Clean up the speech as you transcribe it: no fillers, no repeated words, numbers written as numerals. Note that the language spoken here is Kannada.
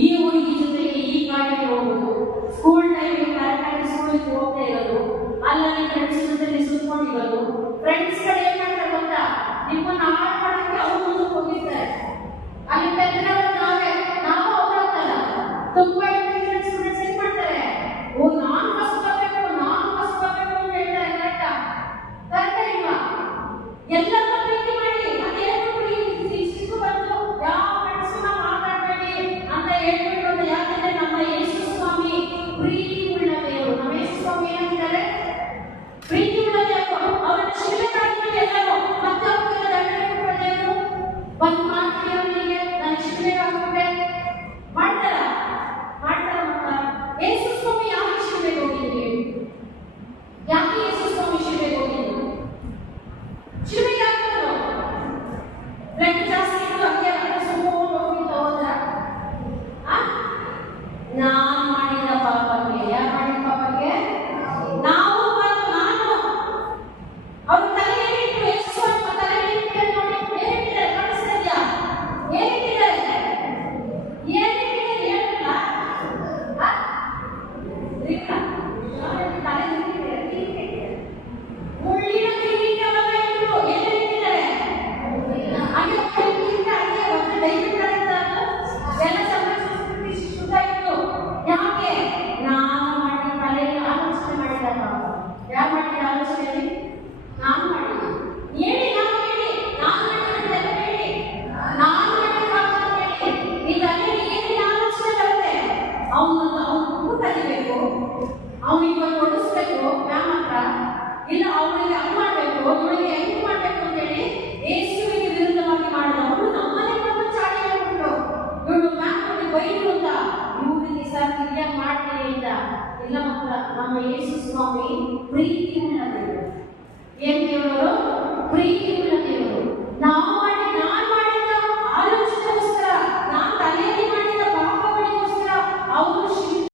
ಈ ಹುಡುಗಿ ಜೊತೆಗೆ ಈ ಗಾಡಿಗೆ ಹೋಗೋದು, ಸ್ಕೂಲ್ ಟೈಮಿಗೆ ಕರೆಕ್ಟಾಗಿ ಸ್ಕೂಲಿಗೆ ಹೋಗ್ತಾ ಇರೋದು, ಅಲ್ಲಲ್ಲಿ ಫ್ರೆಂಡ್ಸ್ ಜೊತೆ ಸುತ್ಕೊಂಡಿರೋದು. ಫ್ರೆಂಡ್ಸ್ ಕಡೆ ಏನ್ ಮಾಡ್ತಾರೆ ಗೊತ್ತಾ, ನಿಮ್ಮನ್ನ ಹಾಳು ಮಾಡಕ್ಕೆ ಅವ್ರು ಮುಂದಕ್ಕೆ ಹೋಗಿರ್ತಾರೆ. ಅಲ್ಲಿ ಬೆಂದ್ರೆ ನಾವು ಅವ್ರಲ್ಲ ತುಂಬಾ ಸ್ಟೂಡೆಂಟ್ಸ್ ಏನ್ ಮಾಡ್ತಾರೆ, ಓ ನಾನು ಫಸ್ಟ್ ಬರಬೇಕು ಅಂತ ಹೇಳ್ತಾರೆ. ಕರೆಕ್ಟಾ ಇಲ್ವಾ? ಎಲ್ಲರನ್ನ ಪ್ರೀತಿ ಮಾಡಿ ಇಷ್ಟು ಬಂದು ಯಾವ ಫ್ರೆಂಡ್ಸ್ನ ಮಾತಾಡಬೇಡಿ ಅಂತ ಹೇಳ್ಬಿಟ್ಟು, ಯಾಕಂದ್ರೆ ನಮ್ಮ ಯೇಸು ಸ್ವಾಮಿ ಪ್ರೀತಿ ಉಳ್ಳ ದೇವರು. ನಮ್ಮ ಯೇಸು ಸ್ವಾಮಿ ಏನಾಗಿದ್ದಾರೆ? ಪ್ರೀತಿ ಉಳ್ಳ ದೇವರು. ಅವರ ಶಿಲೆ ಕಾಡಿನಲ್ಲಿ ಎಲ್ಲರೂ ಮತ್ತೆ ಅವ್ರಿಗೆ ದಂಡನೆ ಕೊಡೋದೇನು? ಒಂದು ಮಾತಿಗೆ ಅವನಿಗೆ ನನ್ನ ಶಿಲೆ ಹಾಕ್ಬಿಟ್ಟೆ ಮಾಡ್ತಾರ ಯೇಸು ಸ್ವಾಮಿ ಯಾಕೆ ಶಿಲೆಗೆ ಹೋಗಿದ್ವಿ? ಯಾಕೆ ಯೇಸು ಸ್ವಾಮಿ ಶಿಲೆಗೆ ಹೋಗಿದ್ರು? ಶಿಲೆಗೆ ಹಾಕಿದ್ರು ಬ್ಲಡ್ ಜಾಸ್ತಿ ಇತ್ತು, ಹಂಗೆ ಸುಮ್ಮನೆ ಹೋಗಿದ್ದು. ಹೋದ್ರ ನಾನು ಮಾಡಿದ ಪಾಪಕ್ಕೆ, ಯಾರು ಮಾಡಿದ ಪಾಪಕ್ಕೆ? ನಾವು ನಾನು ಅವ್ರ ತಲೆ ಏನಿಟ್ಟು ಯೇಸು ಸ್ವಾಮಿ ತಲೆ ಏನಿಟ್ಟು ನೋಡಿ, ಏನಿಟ್ಟಿದ್ದಾರೆ ಕಾಣಿಸ್ತಾ ಇದೆಯಾ? ಏನಿಟ್ಟಿದ್ದಾರೆ ಹೇಳಿಲ್ಲ ತಲೆ ಮುಳ್ಳಿನ ಕಿರೀಟವನ್ನ ಇಟ್ಟು ಏನಿಟ್ಟಿದ್ದಾರೆ? ಹಾಗೆ ಎಲ್ಲ ಸಂರಕ್ಷಿಸಿ ಶುದ್ಧ ಇತ್ತು. ಯಾಕೆ? ನಾನು ಮಾಡಿದ ತಲೆಯಲ್ಲಿ ಆಲೋಚನೆ ಮಾಡಿದಾಗ, ಯಾರು ಮಾಡಿದ ಆಲೋಚನೆಯಲ್ಲಿ? ನಾನು ಮಾಡಿದ ಹೇಳಿ, ನಾನು ಹೇಳಿ, ನಾನು ಮಾಡಿದ ಹೇಳಿ, ನಾನು ಮಾಡಿದ ಹೇಳಿ. ಈ ತಲೆಯಲ್ಲಿ ಏನಿನ ಆಲೋಚನೆ ಬರುತ್ತೆ? ಅವನು ಕಲಿಬೇಕು, ಅವನಿಗೆ ಒಂದು ಹೊಡಿಸ್ಬೇಕು ಮ್ಯಾಮ್ ಹತ್ರ, ಇಲ್ಲ ಅವನಿಗೆ ಹಂಗ್ ಮಾಡ್ಬೇಕು, ಅವನಿಗೆ ಹೆಂಗ್ ಮಾಡ್ಬೇಕು ಅಂತೇಳಿ ಯೇಸುವಿಗೆ ವಿರುದ್ಧವಾಗಿ ಮಾಡಿದವರು ನಮ್ಮನೆ ಬಂದು ಚಾಡಿ ಹೇಳ್ಬಿಟ್ಟು, ಇವಳು ಮ್ಯಾಮ್ ಅವನಿಗೆ ಬೈದ್ರು ಅಂತ, ಇವರಿಗೆ ಸರ್ ಕ್ಲಿಯರ್ ಮಾಡ್ತೀನಿ ಅಂತ. ಇಲ್ಲ ಮಕ್ಕಳ, ನಮ್ಮ ಯೇಸು ಸ್ವಾಮಿ ಪ್ರೀತಿ ಉಳ್ಳವರು.